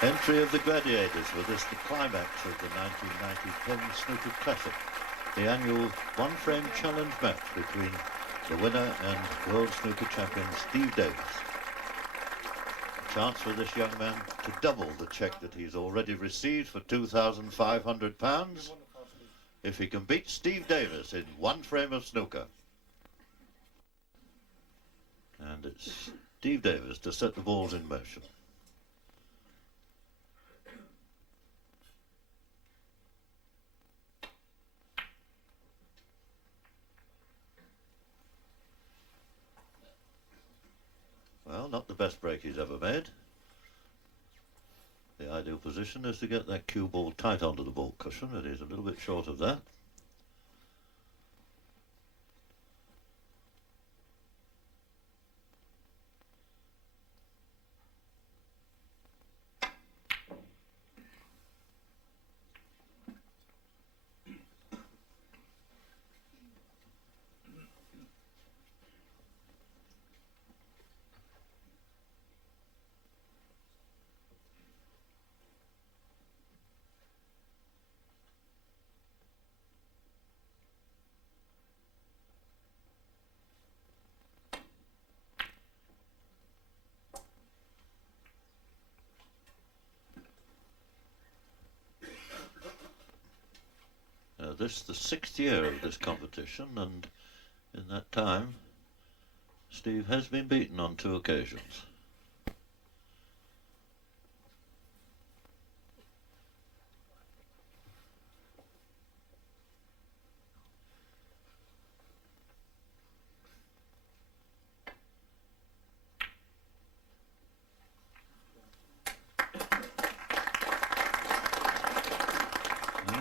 Entry of the Gladiators for this, the climax of the 1990 Thames Snooker Classic, the annual one-frame challenge match between the winner and World Snooker champion Steve Davis. A chance for this young man to double the cheque that he's already received for £2,500 if he can beat Steve Davis in one frame of snooker. And it's Steve Davis to set the balls in motion. Well, not the best break he's ever made. The ideal position is to get that cue ball tight onto the ball cushion. It is a little bit short of that. This is the 6th year of this competition, and in that time Steve has been beaten on 2 occasions.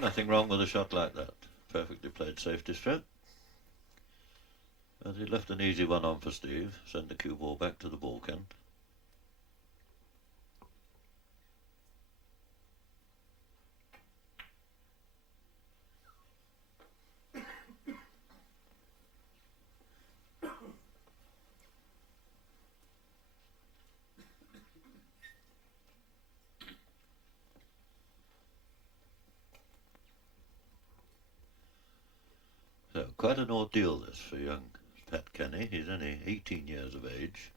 Nothing wrong with a shot like that. Perfectly played safety stroke. And he left an easy one on for Steve. Send the cue ball back to the ball can. So, quite an ordeal this for young Pat Kenny. He's only 18 years of age.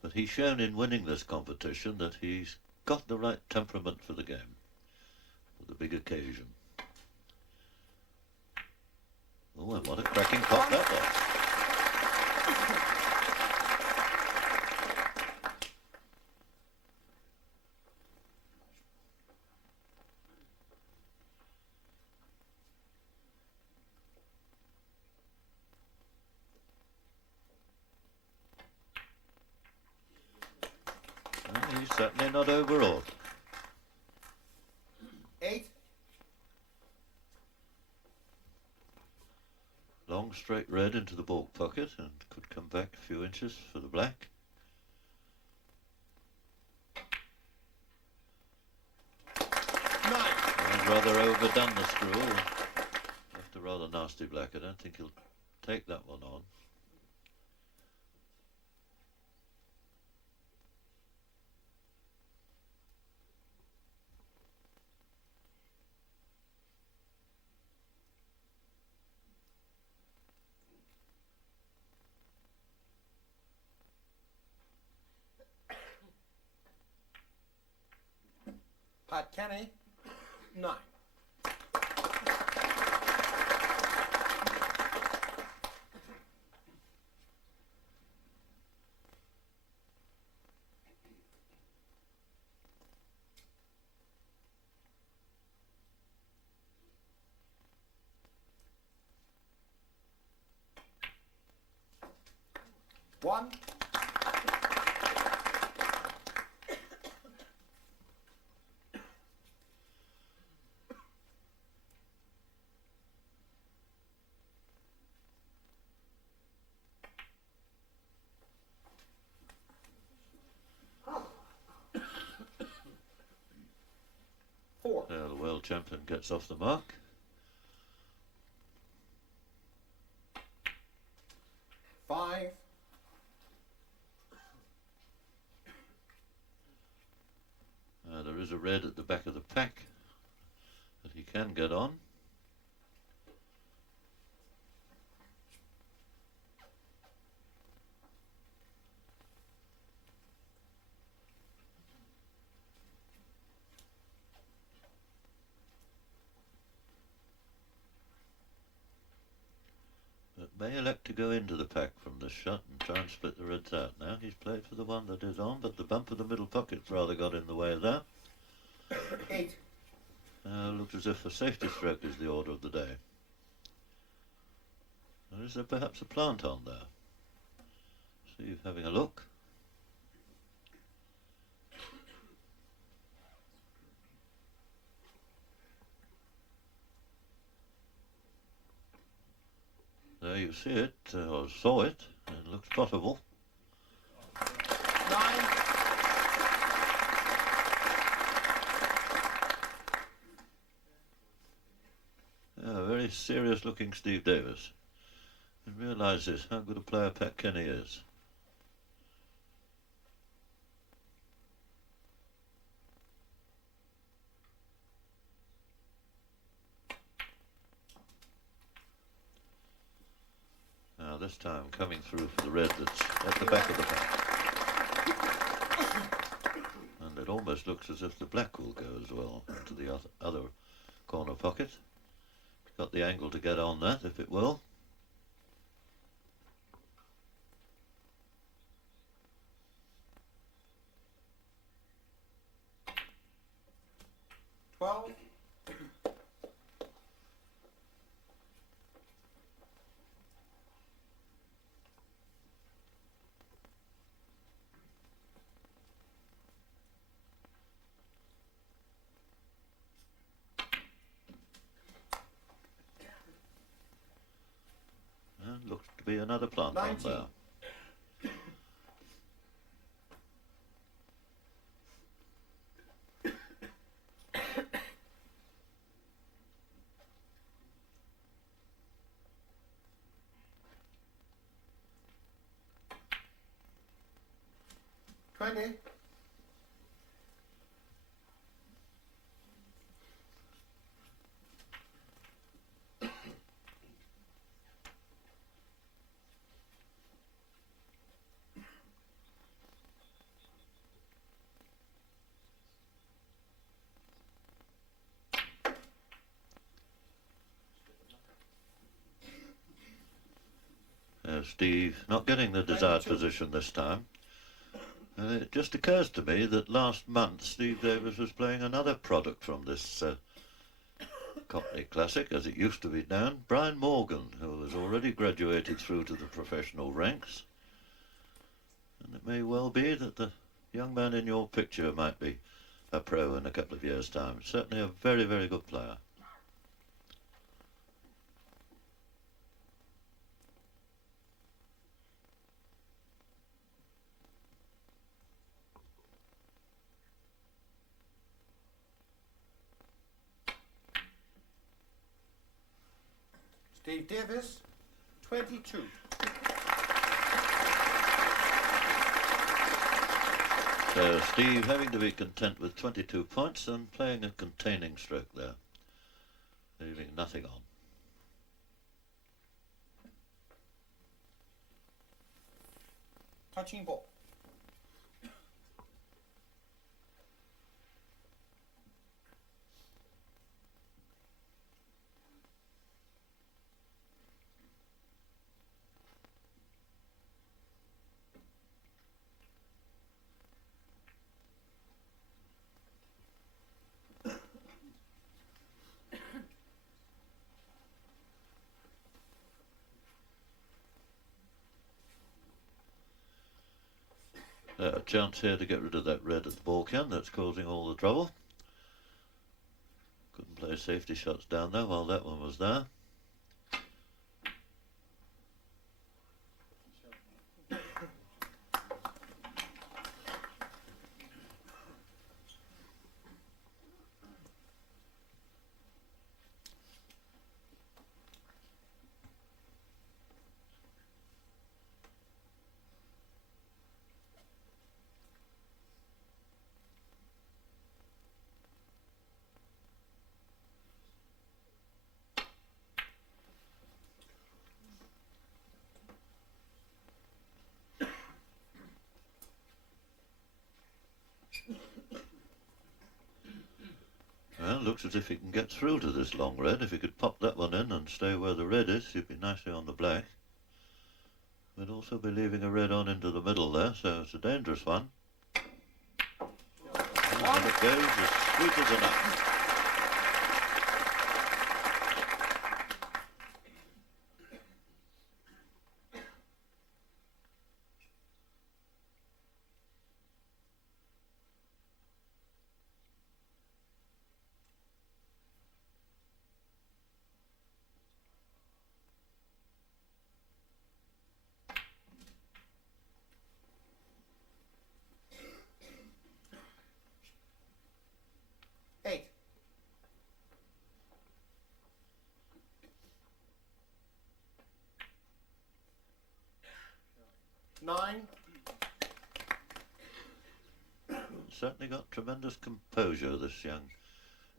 But he's shown in winning this competition that he's got the right temperament for the game, for the big occasion. Oh, and what a cracking pot that was. He's certainly not overawed. 8. Long straight red into the ball pocket and could come back a few inches for the black. And rather overdone the screw. Left a rather nasty black. I don't think he'll take that one on. Pat Kenny, 9. One. The world champion gets off the mark. 5. There's a red at the back of the pack that he can get on. But may elect to go into the pack from this shot and try and split the reds out now. He's played for the one that is on, but the bump of the middle pocket's rather got in the way of that. 8. Looks as if a safety stroke is the order of the day. Or is there perhaps a plant on there? Steve having a look. There you see it, or saw it. It looks potable. 9. Very serious looking Steve Davis. He realises how good a player Pat Kenny is. Now this time coming through for the red that's at the back of the pack. And it almost looks as if the black will go as well into the other corner pocket. Got the angle to get on that, if it will. Twelve. And looks to be another plant 19. on there. Twenty. Steve not getting the desired 92. position this time. It just occurs to me that last month Steve Davis was playing another product from this Cockney Classic, as it used to be known, Brian Morgan, who has already graduated through to the professional ranks. And it may well be that the young man in your picture might be a pro in a couple of years' time. Certainly a very, very good player. Steve Davis. 22. So Steve having to be content with 22 points and playing a containing stroke there, leaving nothing on. Touching ball. A chance here to get rid of that red at the ball can, that's causing all the trouble. Couldn't play safety shots down there while that one was there. Well, looks as if he can get through to this long red. If he could pop that one in and stay where the red is, he'd be nicely on the black. We'd also be leaving a red on into the middle there, so it's a dangerous one. And it goes as sweet as a nut. Eight. 9. Certainly got tremendous composure, this young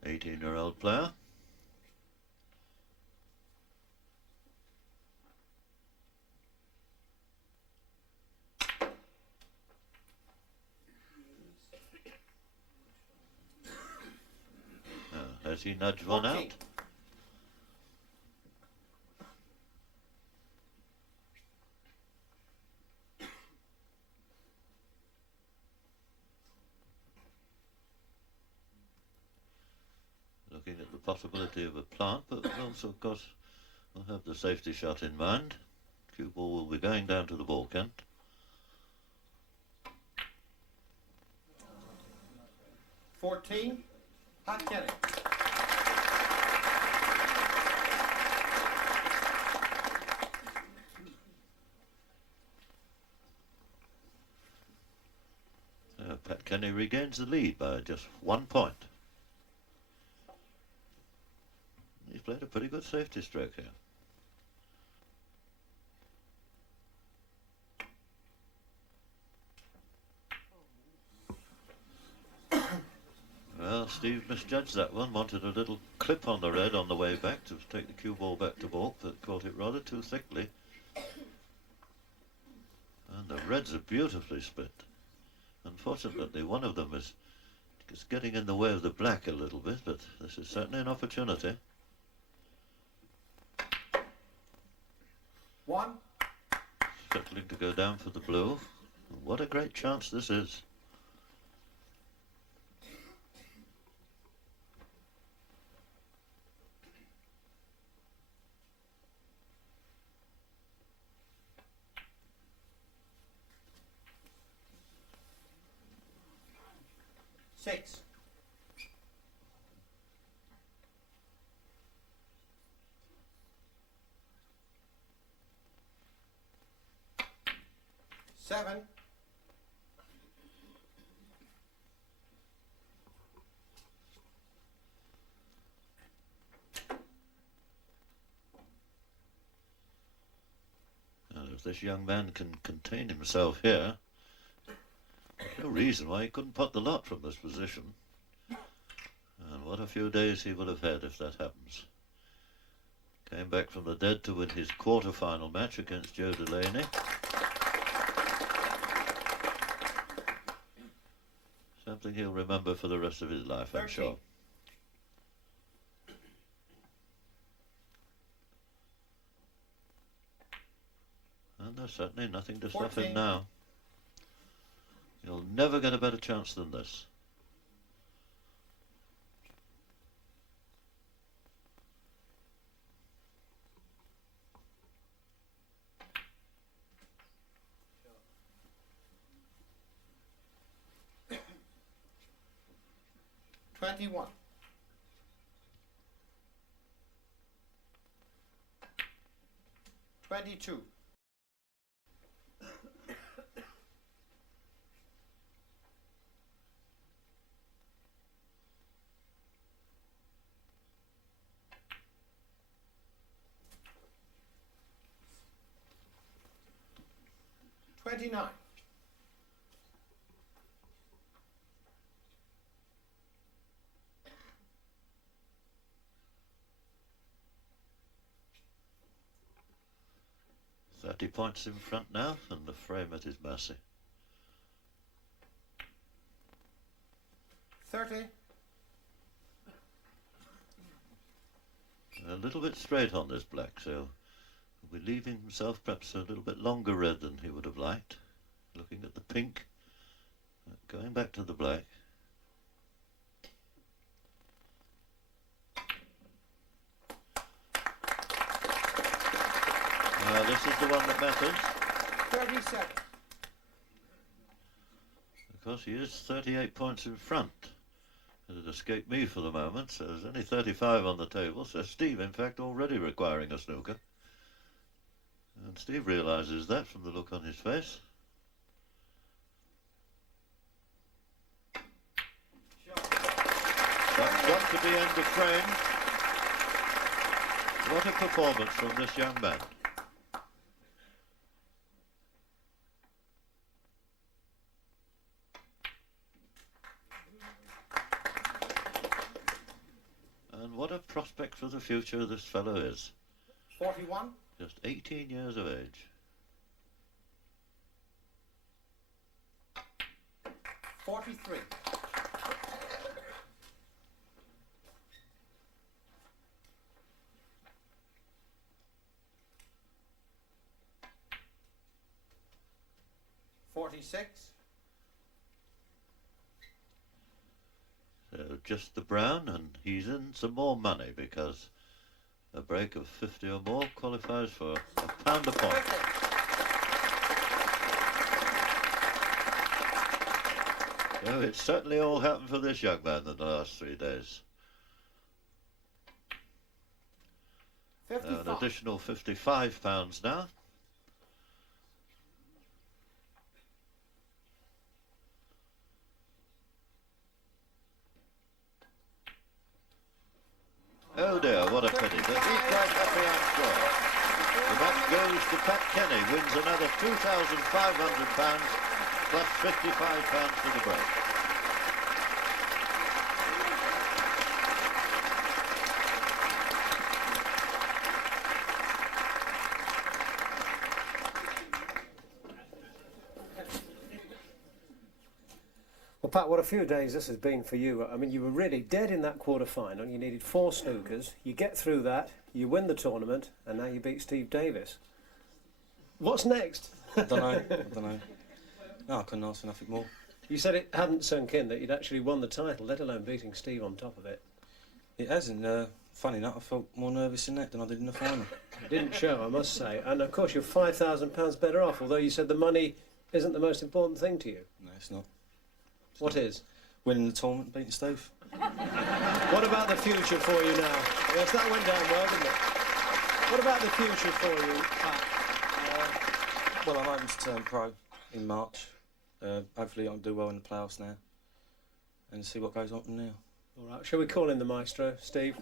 18-year-old player. Has he nudged one out? 14. Looking at the possibility of a plant, but also, of course, we'll have the safety shot in mind. Cue ball will be going down to the ball, Kent. $14. Hot Kenny. Pat Kenny regains the lead by just 1 point. He's played a pretty good safety stroke here. Well, Steve misjudged that one, wanted a little clip on the red on the way back to take the cue ball back to balk, but caught it rather too thickly. And the reds are beautifully split. Unfortunately, one of them is getting in the way of the black a little bit, but this is certainly an opportunity. 1. Settling to go down for the blue. What a great chance this is. Six. Seven. Now, if this young man can contain himself here, there's no reason why he couldn't pot the lot from this position. And what a few days he will have had if that happens. Came back from the dead to win his quarter-final match against Joe Delaney. Something he'll remember for the rest of his life, I'm 13. sure. And there's certainly nothing to stop him 14. now. You'll never get a better chance than this. $21. 22. 29. 30 points in front now, and the frame at his mercy. 30. A little bit straight on this black, so we're leaving himself perhaps a little bit longer red than he would have liked. Looking at the pink, going back to the black. Now this is the one that matters. 37. Because he is 38 points in front. It had escaped me for the moment, so there's only 35 on the table, so Steve in fact already requiring a snooker. And Steve realises that from the look on his face. That's got to be end of frame. What a performance from this young man. And what a prospect for the future this fellow is. 41. Just 18 years of age. 43. 46. So just the brown, and he's in some more money because a break of 50 or more qualifies for £1 a point. So it's certainly all happened for this young man in the last 3 days. 55. An additional £55 now. Oh dear, what a pity, but he's quite happy, I'm sure. The match goes to Pat Kenny, wins another £2,500 plus £55 for the break. Well, Pat, what a few days this has been for you. I mean, you were really dead in that quarter-final. You needed 4 snookers. You get through that, you win the tournament, and now you beat Steve Davis. What's next? I don't know. No, I couldn't ask for nothing more. You said it hadn't sunk in that you'd actually won the title, let alone beating Steve on top of it. It hasn't. Funny enough, I felt more nervous in that than I did in the final. It didn't show, I must say. And, of course, you're £5,000 better off, although you said the money isn't the most important thing to you. No, it's not. What is? Winning the tournament, beating Steve. What about the future for you now? Yes, that went down well, didn't it? What about the future for you, Pat? Well, I'm hoping to turn pro in March. Hopefully I'll do well in the playoffs now and see what goes on from now. All right, shall we call in the maestro, Steve?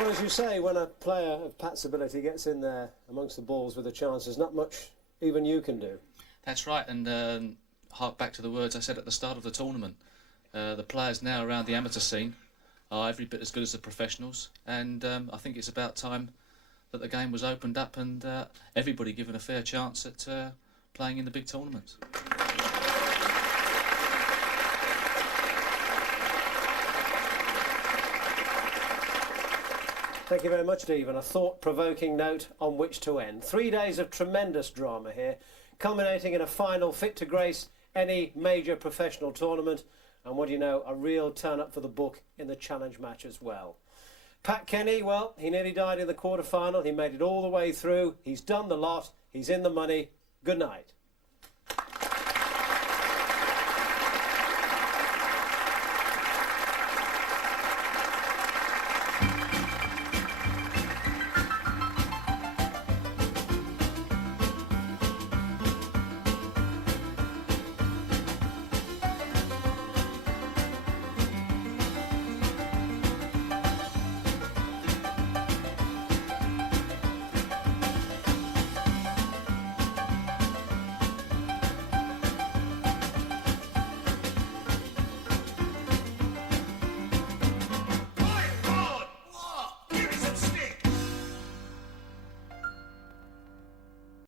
Well, as you say, when a player of Pat's ability gets in there amongst the balls with a chance, there's not much even you can do. That's right, and hark back to the words I said at the start of the tournament. The players now around the amateur scene are every bit as good as the professionals, and I think it's about time that the game was opened up and everybody given a fair chance at playing in the big tournaments. Thank you very much, Steve, and a thought-provoking note on which to end. 3 days of tremendous drama here, culminating in a final fit to grace any major professional tournament, and what do you know, a real turn-up for the book in the challenge match as well. Pat Kenny, well, he nearly died in the quarter-final. He made it all the way through. He's done the lot. He's in the money. Good night.